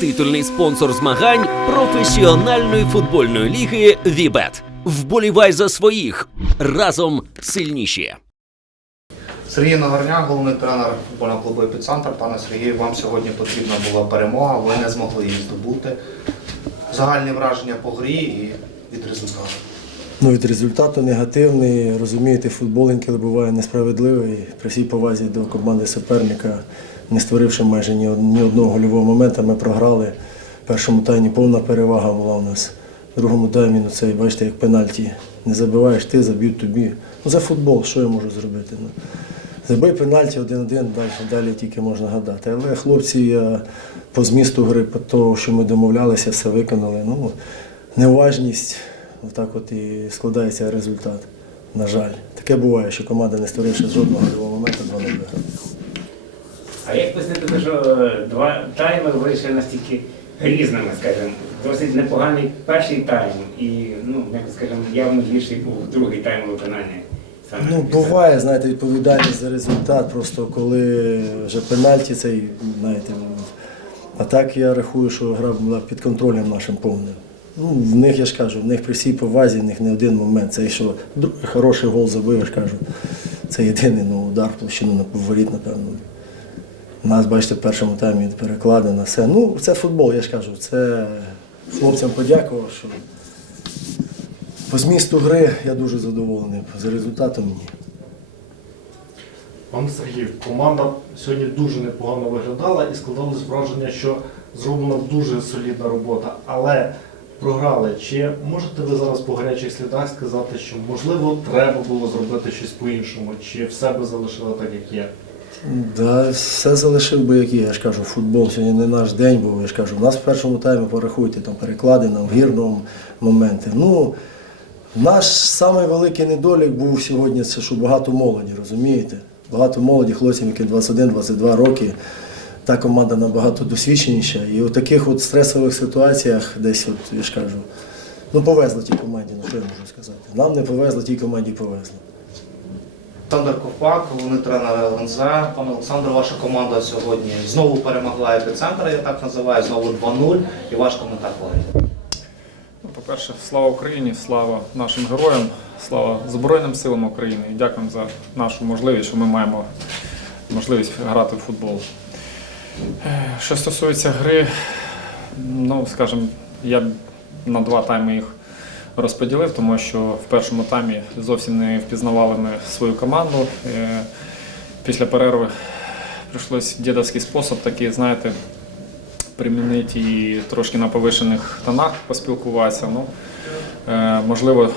титульний спонсор змагань професіональної футбольної ліги Вібет. Вболівай за своїх разом сильніші. Сергій Нагорняк, головний тренер футбольного клубу «Епіцентр». Пане Сергію, вам сьогодні потрібна була перемога, ви не змогли її здобути. Загальні враження по грі і від результату. Ну, від результату негативний. Розумієте, футбол інколи буває несправедливий. При всій повазі до команди суперника, не створивши майже ні, одного гольового моменту, ми програли. В першому таймі повна перевага була у нас. В другому таймі, ну це бачите, як пенальті. Не забиваєш ти, заб'ють тобі. Ну це футбол, що я можу зробити? Ну, забий пенальті один-один, далі, далі тільки можна гадати. Але хлопці е, по змісту гри, по того, що ми домовлялися, все виконали. Ну, неуважність, отак от і складається результат. На жаль. Таке буває, що команда, не створивши жодного моменту, два не виграє. А як пояснити, те, що е, два тайми вийшли настільки різними, скажімо, досить непоганий перший тайм і, ну, як скажімо, явно гірший був другий тайм виконання. Саме Ну, після- буває, знаєте, відповідальність за результат, просто коли вже пенальті цей, знаєте, а так я рахую, що гра була під контролем нашим повним. Ну, в них, я ж кажу, в них при всій повазі, в них не один момент. Це що хороший гол забив, я ж кажу. Це єдиний ну, удар площину на воріт, напевно. У нас, бачите, в першому таймі перекладено все. Ну, це футбол, я ж кажу. Це хлопцям подякував, що по змісту гри я дуже задоволений. За результатом ні. Пане Сергію, команда сьогодні дуже непогано виглядала і складалось враження, що зроблена дуже солідна робота, але програли. Чи можете ви зараз по гарячих слідах сказати, що можливо треба було зробити щось по-іншому, чи все би залишили так, як є? Да, все залишив би як є. Я ж кажу, футбол сьогодні не наш день був. Я ж кажу, у нас в першому таймі порахуйте там переклади на гірному моменти. Ну, наш самий великий недолік був сьогодні, це що багато молоді, розумієте? Багато молоді, хлопців, які 21-22 роки. Та команда набагато досвідченіша. І у таких от стресових ситуаціях десь, от, я ж кажу, ну повезло тій команді, ну що я можу сказати. Нам не повезло, тій команді повезло. Олександр Ковпак, головний тренер ЛНЗ. Пане Олександр, ваша команда сьогодні знову перемогла «Епіцентр», я так називаю, знову 2-0. І ваш коментар по. Ну, По-перше, слава Україні, слава нашим героям, слава Збройним силам України і дякуємо за нашу можливість, що ми маємо можливість грати в футбол. Е, Що стосується гри, ну, скажімо, я на два тайми їх розподілив, тому що в першому таймі зовсім не впізнавали ми свою команду. Е, Після перерви прийшлось дідовський спосіб, такий, знаєте, примінити і трошки на повишених тонах поспілкуватися. Ну, е, можливо,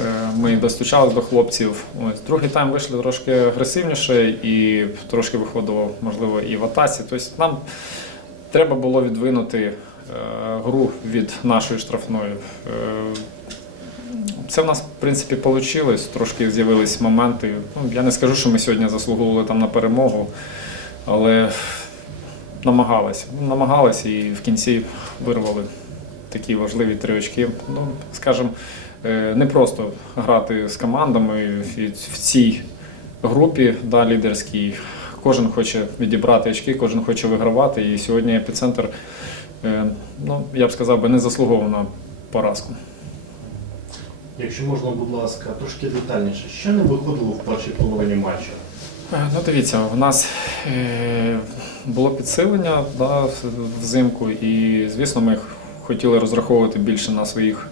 е, ми достучались до хлопців. Ось другий тайм вийшли трошки агресивніше і трошки виходило, можливо, і в атаці. Тобто нам треба було відвинути гру від нашої штрафної. Це в нас, в принципі, вийшло. Трошки з'явились моменти. Ну, я не скажу, що ми сьогодні заслуговували там на перемогу, але намагалися. Намагалися і в кінці вирвали такі важливі три очки. Ну, скажімо, е, не просто грати з командами в- цій групі да, лідерській. Кожен хоче відібрати очки, кожен хоче вигравати. І сьогодні епіцентр, е, ну, я б сказав, би, не заслуговував на поразку. Якщо можна, будь ласка, трошки детальніше, що не виходило в першій половині матчу? Е, Ну, дивіться, у нас е, було підсилення да, взимку, і, звісно, ми хотіли розраховувати більше на своїх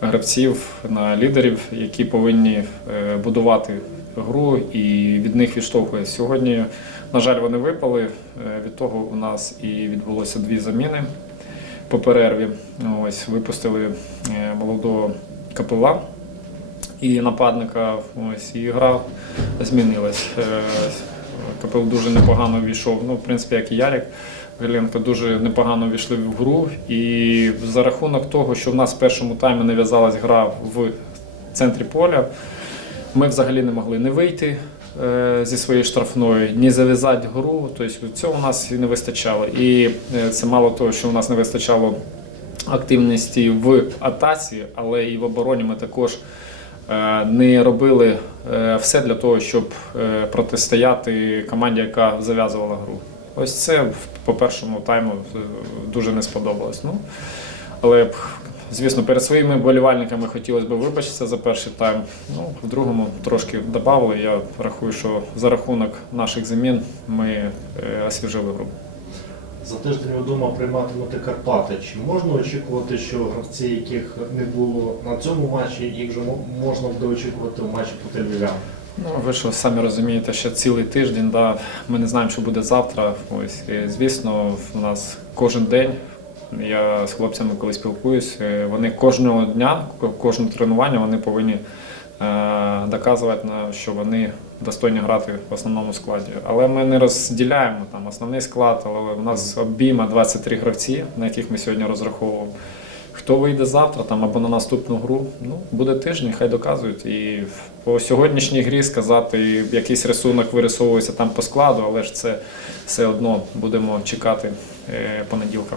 гравців, на лідерів, які повинні е, будувати гру і від них відштовхує. Сьогодні, на жаль, вони випали. Від того у нас і відбулося дві заміни по перерві. Ось випустили молодого капела і нападника. Ось і гра змінилась. Е, Капел дуже непогано війшов. Ну, в принципі, як і Ярик. Галенко дуже непогано війшли в гру. І за рахунок того, що в нас в першому таймі нав'язалась гра в центрі поля, ми взагалі не могли не вийти е, зі своєї штрафної, ні зав'язати гру. Тобто цього у нас і не вистачало. І е, це мало того, що у нас не вистачало активності в атаці, але і в обороні ми також не робили е, все для того, щоб е, протистояти команді, яка зав'язувала гру. Ось це по першому тайму е, дуже не сподобалось. Ну, але звісно, перед своїми болівальниками хотілося б вибачитися за перший тайм. Ну, в другому трошки додали. Я рахую, що за рахунок наших замін ми е, освіжили гру. За тиждень вдома прийматимете Карпати. Чи можна очікувати, що гравці, яких не було на цьому матчі, їх вже можна буде очікувати в матчі проти Львів'ян? Ну, ви що самі розумієте, що цілий тиждень, да, ми не знаємо, що буде завтра. Ось, і, звісно, у нас кожен день. Я з хлопцями, коли спілкуюсь, е, вони кожного дня, ко- кожне тренування вони повинні е, доказувати, на- що вони достойні грати в основному складі. Але ми не розділяємо там основний склад, але у нас обійма 23 гравці, на яких ми сьогодні розраховували. Хто вийде завтра там або на наступну гру, ну буде тиждень, хай доказують. І по сьогоднішній грі сказати, якийсь рисунок вирисовується там по складу, але ж це все одно будемо чекати е, понеділка.